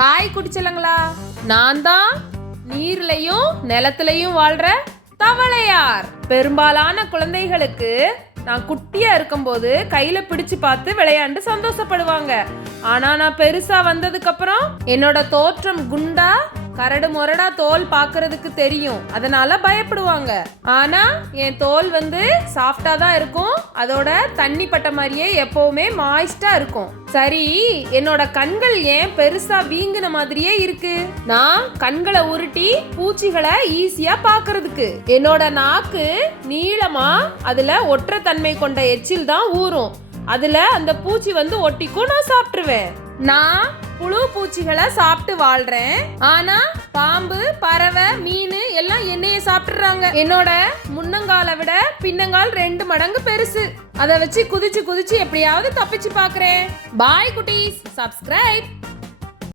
Hi குடிச்சலங்களா, நான் தான் நீர்லையும் நிலத்திலையும் வாழ்ற தவளையார். பெரும்பாலான குழந்தைகளுக்கு நான் குட்டியா இருக்கும்போது கையில பிடிச்சு பார்த்து விளையாண்டு சந்தோஷப்படுவாங்க. ஆனா நான் பெருசா வந்ததுக்கு அப்புறம் என்னோட தோற்றம் குண்டா கரடு முரடா தோல் பாக்குறதுக்கு தெரியும், அதனால பயப்படுவாங்க. ஆனா என் தோல் சாஃப்டா தான் இருக்கும், அதோட தண்ணி பட்ட மாதிரியே எப்பவுமே மாய்ஸ்டா இருக்கும். சரி, என்னோட கண்கள் ஏன் பெருசா வீங்கின மாதிரியே இருக்கு? நான் கண்களை உருட்டி பூச்சிகளை ஈஸியா பாக்குறதுக்கு. என்னோட நாக்கு நீளமா அதுல ஒற்றை தன்மை கொண்ட எச்சில் தான் ஊறும், அதுல அந்த பூச்சி ஒட்டிக்கும், நான் சாப்பிட்டுருவேன். நான் புழு பூச்சிகளை சாப்பிட்டு வாழ்றேன், ஆனா பாம்பு பறவை மீன் எல்லாம் என்னைய சாப்பிட்டுறாங்க. என்னோட முன்னங்காலை விட பின்னங்கால் 2 மடங்கு பெருசு, அதை வச்சு குதிச்சு குதிச்சு எப்படியாவது தப்பிச்சு பாக்குறேன். பாய் குட்டீஸ், சப்ஸ்கிரைப்.